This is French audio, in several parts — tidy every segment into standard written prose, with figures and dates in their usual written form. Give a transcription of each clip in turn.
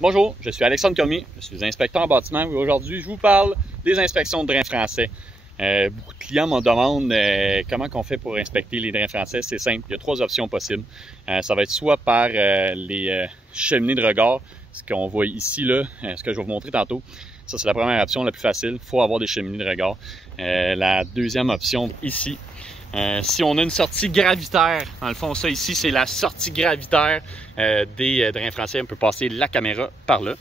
Bonjour, je suis Alexandre Cormier, je suis inspecteur en bâtiment et aujourd'hui je vous parle des inspections de drains français. Beaucoup de clients me demandent comment on fait pour inspecter les drains français. C'est simple, il y a trois options possibles. Ça va être soit par les cheminées de regard, ce qu'on voit ici, là, ce que je vais vous montrer tantôt. Ça, c'est la première option, la plus facile. Il faut avoir des cheminées de regard. La deuxième option, ici. Si on a une sortie gravitaire, dans le fond, ça ici, c'est la sortie gravitaire des drains français. On peut passer la caméra par là.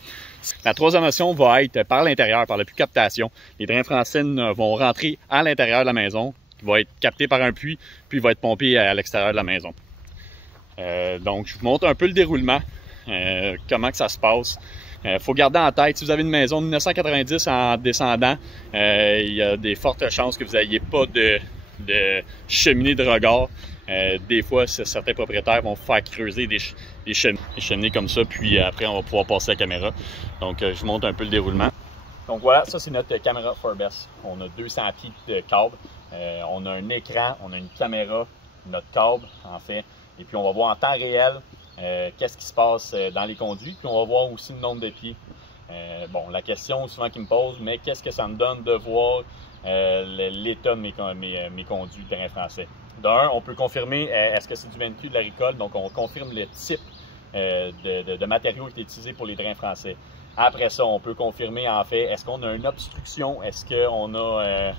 La troisième option va être par l'intérieur, par l'appui captation. Les drains français vont rentrer à l'intérieur de la maison, qui va être capté par un puits, puis va être pompé à l'extérieur de la maison. Donc, je vous montre un peu le déroulement, comment que ça se passe. Faut garder en tête, si vous avez une maison de 1990 en descendant, il y a des fortes chances que vous n'ayez pas de cheminée de regard. Des fois, certains propriétaires vont faire creuser des cheminées comme ça, puis après, on va pouvoir passer la caméra. Donc, je vous montre un peu le déroulement. Donc voilà, ça c'est notre caméra Forbes. On a 200 pieds de câble. On a un écran, on a une caméra, notre câble en fait. Et puis on va voir en temps réel qu'est-ce qui se passe dans les conduits. Puis on va voir aussi le nombre de pieds. Bon, la question souvent qui me pose, mais qu'est-ce que ça me donne de voir l'état de mes conduits de drains français? D'un, on peut confirmer est-ce que c'est du VNQ de la Ricole, donc on confirme le type de matériaux qui est utilisé pour les drains français. Après ça, on peut confirmer en fait, est-ce qu'on a une obstruction, est-ce qu'on a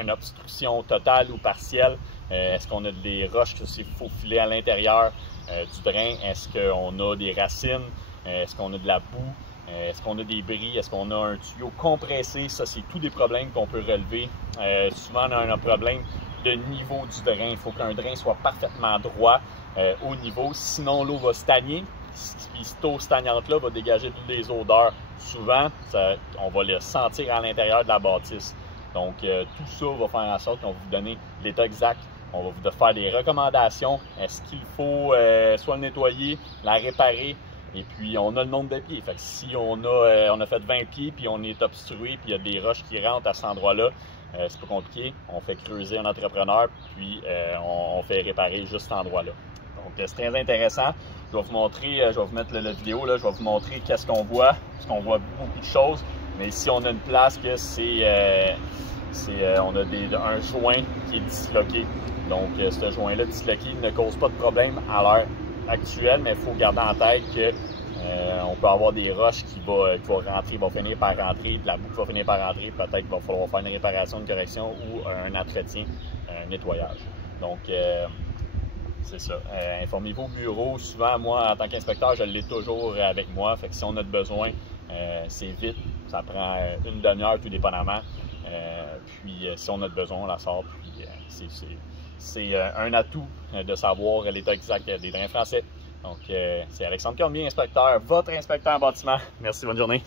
une obstruction totale ou partielle, est-ce qu'on a des roches qui s'est faufilées à l'intérieur du drain, est-ce qu'on a des racines, est-ce qu'on a de la boue, est-ce qu'on a des bris, est-ce qu'on a un tuyau compressé, ça c'est tous des problèmes qu'on peut relever. Souvent on a un problème de niveau du drain, il faut qu'un drain soit parfaitement droit au niveau, sinon l'eau va stagner. Puis cette eau stagnante-là va dégager toutes les odeurs. Souvent, on va le sentir à l'intérieur de la bâtisse. Donc, tout ça va faire en sorte qu'on va vous donner l'état exact. On va vous faire des recommandations. Est-ce qu'il faut soit le nettoyer, la réparer? Et puis, on a le nombre de pieds. Fait que si on a fait 20 pieds, puis on est obstrué, puis il y a des roches qui rentrent à cet endroit-là, c'est pas compliqué. On fait creuser un entrepreneur, puis on fait réparer juste cet endroit-là. Donc, c'est très intéressant. Je vais vous montrer, je vais vous mettre la vidéo, là, je vais vous montrer qu'est-ce qu'on voit, parce qu'on voit beaucoup de choses. Mais ici, on a une place que on a un joint qui est disloqué. Donc, ce joint-là disloqué ne cause pas de problème à l'heure actuelle, mais il faut garder en tête que on peut avoir des roches qui vont finir par rentrer, de la boue qui va finir par rentrer. Peut-être qu'il va falloir faire une réparation, une correction ou un entretien, un nettoyage. Donc, c'est ça. Informez-vous au bureau. Souvent, moi, en tant qu'inspecteur, je l'ai toujours avec moi. Fait que si on a besoin, c'est vite. Ça prend une demi-heure, tout dépendamment. Puis, si on a besoin, on la sort. Puis, c'est un atout de savoir l'état exact des drains français. Donc, c'est Alexandre Cormier, inspecteur, votre inspecteur en bâtiment. Merci, bonne journée.